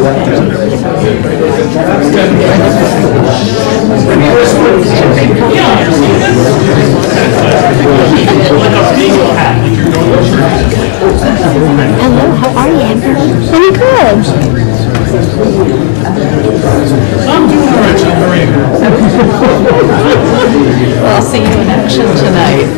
Hello, how are you, Amber? Pretty good. I'm doing all right, John. How are you? Well, I'll see you in action tonight.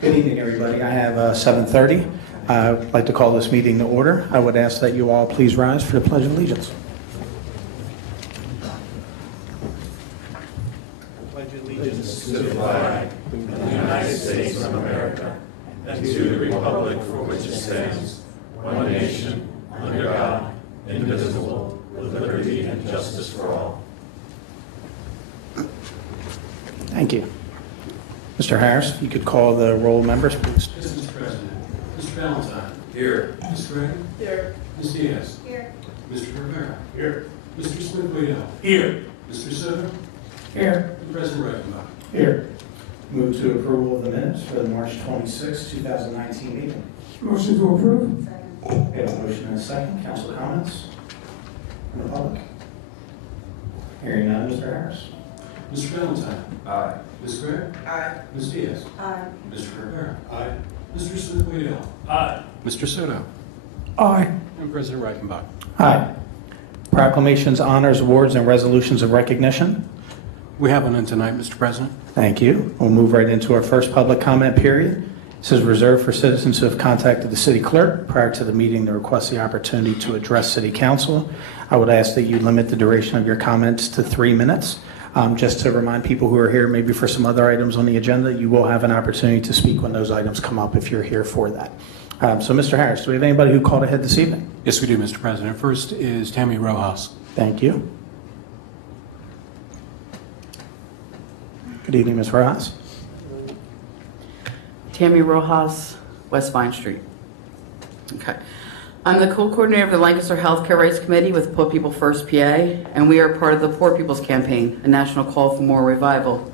Good evening, everybody. I have 7:30. I'd like to call this meeting to order. I would ask that you all please rise for the Pledge of Allegiance. Pledge allegiance to the flag of the United States of America and to the republic for which it stands, one nation, under God, indivisible, with liberty and justice for all. Thank you. Mr. Harris, if you could call the roll members, please. Yes, Mr. President. Mr. Valentine. Here. Ms. Gray. Here. Ms. Diaz. Here. Mr. Rivera. Here. Mr. Smith-Waddell. Here. Mr. Soto. Here. And President Reichenbach. Here. Move to approval of the minutes for the March 26, 2019 meeting. Motion to approve. We have a motion and a second. Council comments from the public? Hearing none, Mr. Harris. Mr. Valentine. Aye. Ms. Gray. Aye. Ms. Diaz. Aye. Mr. Rivera. Aye. Mr. Smith-Waddell. Aye. Mr. Soto. Aye. And President Reichenbach. Aye. Proclamations, honors, awards, and resolutions of recognition. We have one tonight, Mr. President. Thank you. We'll move right into our first public comment period. This is reserved for citizens who have contacted the city clerk prior to the meeting to request the opportunity to address city council. I would ask that you limit the duration of your comments to 3 minutes. Just to remind people who are here, maybe for some other items on the agenda, you will have an opportunity to speak when those items come up if you're here for that. So, Mr. Harris, do we have anybody who called ahead this evening? Yes, we do, Mr. President. First is Tammy Rojas. Thank you. Good evening, Ms. Rojas. Tammy Rojas, West Vine Street. Okay. I'm the co-coordinator of the Lancaster Healthcare Rights Committee with Poor People First PA, and we are part of the Poor People's Campaign, a national call for more revival.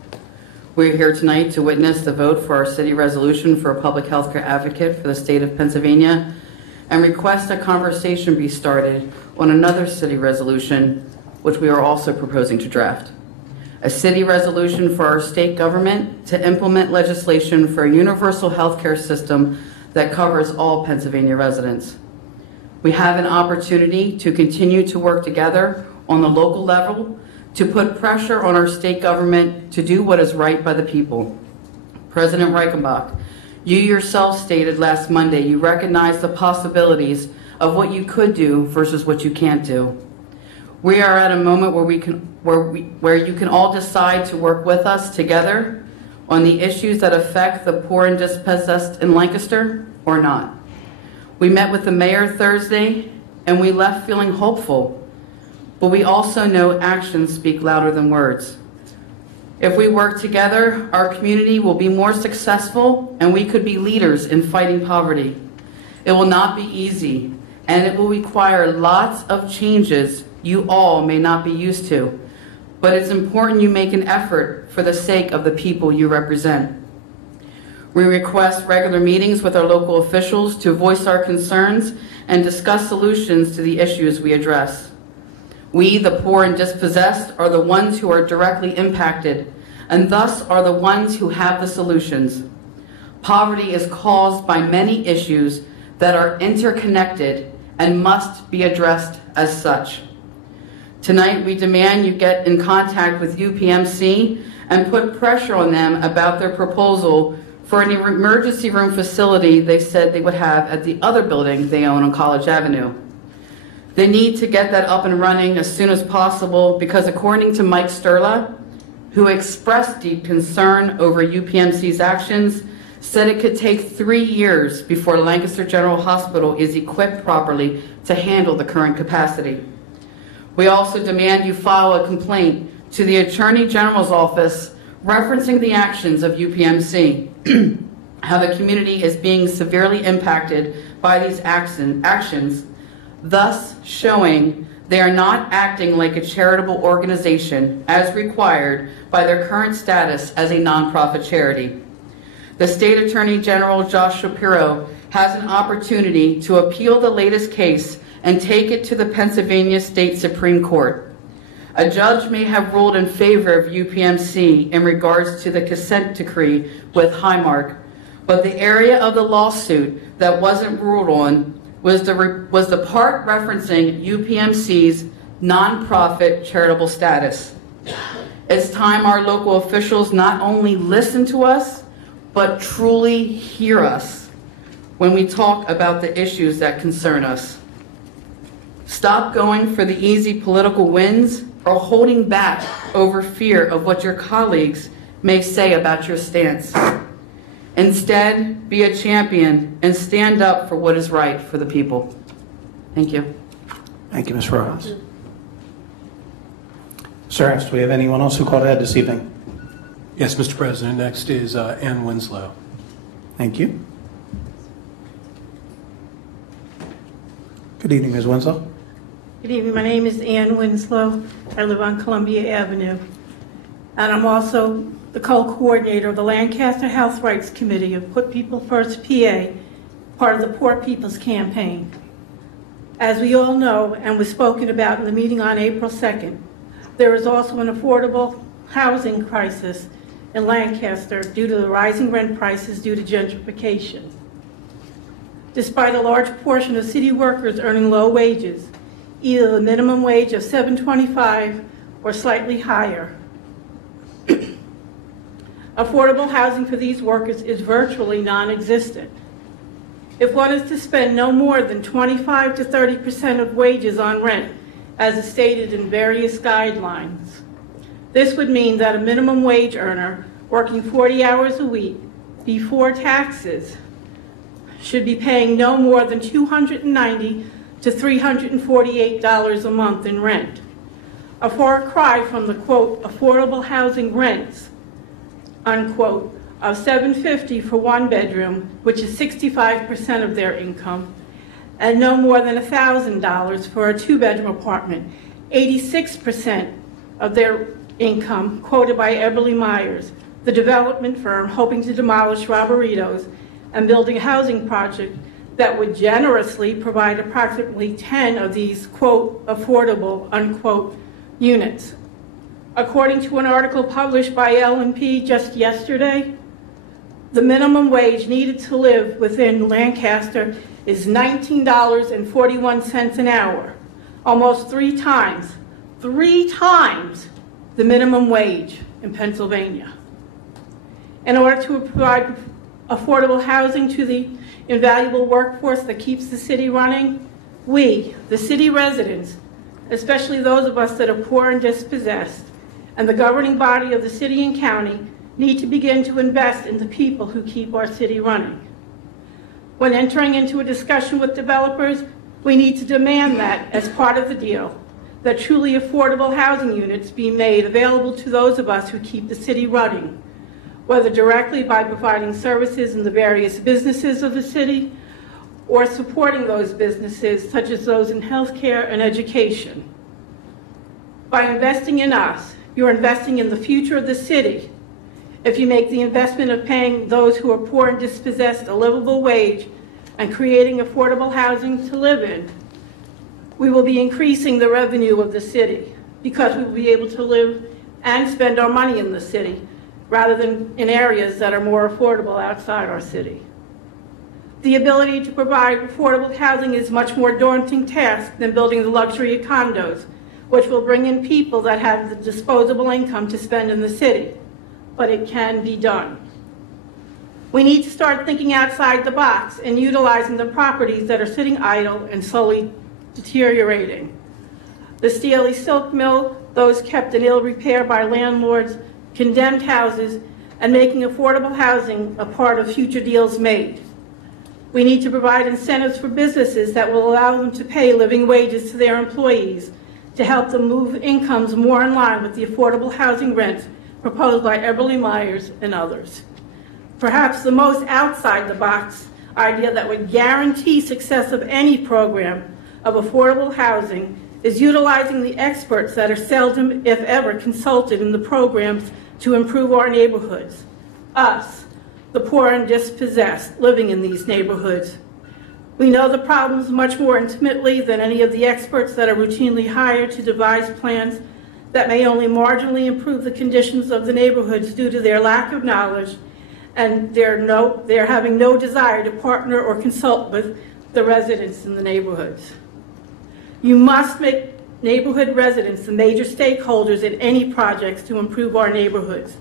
We are here tonight to witness the vote for our city resolution for a public health care advocate for the state of Pennsylvania and request a conversation be started on another city resolution, which we are also proposing to draft. A city resolution for our state government to implement legislation for a universal health care system that covers all Pennsylvania residents. We have an opportunity to continue to work together on the local level to put pressure on our state government to do what is right by the people. President Reichenbach, you yourself stated last Monday you recognize the possibilities of what you could do versus what you can't do. We are at a moment where you can all decide to work with us together on the issues that affect the poor and dispossessed in Lancaster or not. We met with the mayor Thursday and we left feeling hopeful, but we also know actions speak louder than words. If we work together, our community will be more successful and we could be leaders in fighting poverty. It will not be easy and it will require lots of changes you all may not be used to, but it's important you make an effort for the sake of the people you represent. We request regular meetings with our local officials to voice our concerns and discuss solutions to the issues we address. We, the poor and dispossessed, are the ones who are directly impacted, and thus are the ones who have the solutions. Poverty is caused by many issues that are interconnected and must be addressed as such. Tonight, we demand you get in contact with UPMC and put pressure on them about their proposal for an emergency room facility they said they would have at the other building they own on College Avenue. They need to get that up and running as soon as possible because according to Mike Sterla, who expressed deep concern over UPMC's actions, said it could take 3 years before Lancaster General Hospital is equipped properly to handle the current capacity. We also demand you file a complaint to the Attorney General's office referencing the actions of UPMC, how the community is being severely impacted by these actions, thus showing they are not acting like a charitable organization as required by their current status as a nonprofit charity. The State Attorney General, Josh Shapiro, has an opportunity to appeal the latest case and take it to the Pennsylvania State Supreme Court. A judge may have ruled in favor of UPMC in regards to the consent decree with Highmark, but the area of the lawsuit that wasn't ruled on was the part referencing UPMC's nonprofit charitable status. It's time our local officials not only listen to us, but truly hear us when we talk about the issues that concern us. Stop going for the easy political wins or holding back over fear of what your colleagues may say about your stance. Instead, be a champion and stand up for what is right for the people. Thank you. Thank you, Ms. Rojas. Sir, do we have anyone else who called ahead this evening? Yes, Mr. President. Next is Ann Winslow. Thank you. Good evening, Ms. Winslow. Good evening. My name is Ann Winslow. I live on Columbia Avenue. And I'm also the co-coordinator of the Lancaster Health Rights Committee of Put People First PA, part of the Poor People's Campaign. As we all know and was spoken about in the meeting on April 2nd, there is also an affordable housing crisis in Lancaster due to the rising rent prices due to gentrification. Despite a large portion of city workers earning low wages, either the minimum wage of $7.25 or slightly higher, affordable housing for these workers is virtually non-existent. If one is to spend no more than 25 to 30% of wages on rent, as is stated in various guidelines, this would mean that a minimum wage earner working 40 hours a week before taxes should be paying no more than $290 to $348 a month in rent. A far cry from the, quote, affordable housing rents, unquote, of $750 for one bedroom, which is 65% of their income, and no more than $1,000 for a two-bedroom apartment, 86% of their income, quoted by Eberly Myers, the development firm hoping to demolish Robberitos and building a housing project that would generously provide approximately 10 of these, quote, affordable, unquote, units. According to an article published by L&P just yesterday, the minimum wage needed to live within Lancaster is $19.41 an hour, almost three times the minimum wage in Pennsylvania. In order to provide affordable housing to the invaluable workforce that keeps the city running, we, the city residents, especially those of us that are poor and dispossessed, and the governing body of the city and county need to begin to invest in the people who keep our city running. When entering into a discussion with developers, we need to demand that, as part of the deal, that truly affordable housing units be made available to those of us who keep the city running, whether directly by providing services in the various businesses of the city or supporting those businesses, such as those in healthcare and education. By investing in us, you're investing in the future of the city. If you make the investment of paying those who are poor and dispossessed a livable wage, and creating affordable housing to live in, we will be increasing the revenue of the city because we will be able to live and spend our money in the city rather than in areas that are more affordable outside our city. The ability to provide affordable housing is a much more daunting task than building the luxury condos, which will bring in people that have the disposable income to spend in the city, but it can be done. We need to start thinking outside the box and utilizing the properties that are sitting idle and slowly deteriorating. The Steely Silk Mill, those kept in ill repair by landlords, condemned houses, and making affordable housing a part of future deals made. We need to provide incentives for businesses that will allow them to pay living wages to their employees to help them move incomes more in line with the affordable housing rents proposed by Eberly Myers and others. Perhaps the most outside-the-box idea that would guarantee success of any program of affordable housing is utilizing the experts that are seldom, if ever, consulted in the programs to improve our neighborhoods. Us, the poor and dispossessed, living in these neighborhoods. We know the problems much more intimately than any of the experts that are routinely hired to devise plans that may only marginally improve the conditions of the neighborhoods due to their lack of knowledge and they're having no desire to partner or consult with the residents in the neighborhoods. You must make neighborhood residents the major stakeholders in any projects to improve our neighborhoods.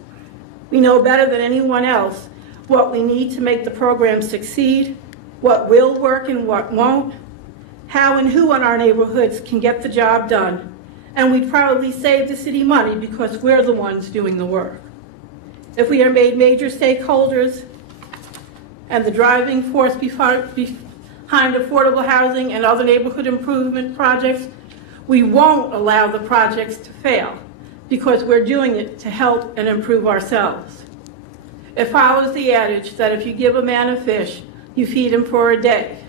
We know better than anyone else what we need to make the program succeed, what will work and what won't, how and who in our neighborhoods can get the job done, and we'd probably save the city money because we're the ones doing the work. If we are made major stakeholders and the driving force behind affordable housing and other neighborhood improvement projects, we won't allow the projects to fail because we're doing it to help and improve ourselves. It follows the adage that if you give a man a fish, you feed him for a day.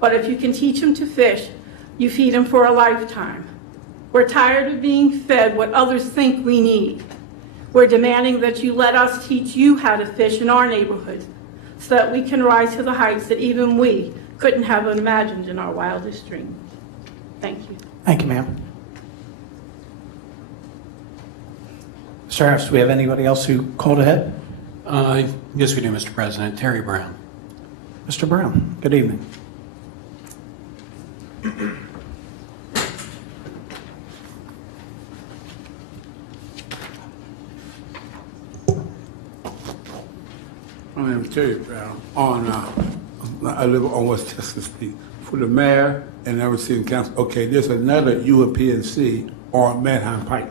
But if you can teach him to fish, you feed him for a lifetime. We're tired of being fed what others think we need. We're demanding that you let us teach you how to fish in our neighborhoods so that we can rise to the heights that even we couldn't have imagined in our wildest dreams. Thank you. Thank you, ma'am. Mr. Harris, do we have anybody else who called ahead? Yes, we do, Mr. President. Terry Brown. Mr. Brown, good evening. My name is Terry Brown. I live on West Chestnut Street. For the mayor and every city council, okay, there's another UPNC on Manheim Pike.